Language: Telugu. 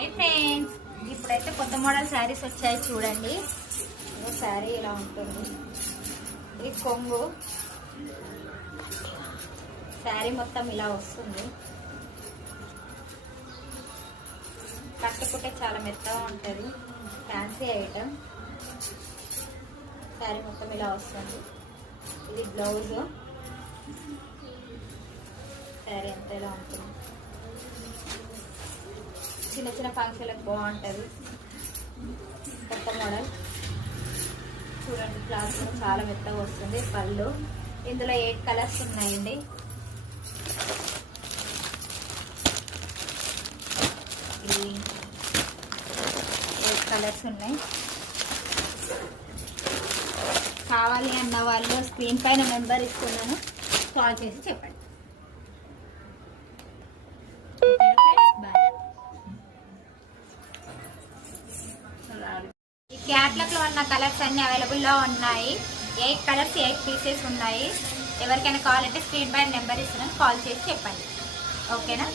హాయ్ ఫ్రెండ్స్, ఇప్పుడైతే కొత్త మోడల్ శారీస్ వచ్చాయి చూడండి. శారీ ఇలా ఉంటుంది. ఇది కొంగు. శారీ మొత్తం ఇలా వస్తుంది. కట్టుకుంటే చాలా మెత్తగా ఉంటుంది. Fancy item. శారీ మొత్తం ఇలా వస్తుంది. ఇది బ్లౌజ్. శారీ అంతా ఇలా ఉంటుంది. చిన్న చిన్న ఫంక్షన్లకు బాగుంటుంది. కొత్త మోడల్ చూడండి. క్లాత్ కూడా చాలా మెత్తగా వస్తుంది. పళ్ళు ఇందులో 8 కలర్స్ ఉన్నాయండి. గ్రీన్ 8 కలర్స్ ఉన్నాయి. కావాలి అన్న వాళ్ళు స్క్రీన్ పైన నెంబర్ ఇస్తున్నాను, కాల్ చేసి చెప్పండి. ఈ క్యాట్లాగ్ లో ఉన్న కలర్స్ అన్ని అవైలబుల్ లో ఉన్నాయి. 8 కలర్స్ 8 పీసెస్ ఉన్నాయి. ఎవరికైనా కావాలంటే స్క్రీన్ పైన నెంబర్ ఇస్తున్నాను, కాల్ చేసి చెప్పండి. ఓకేనా?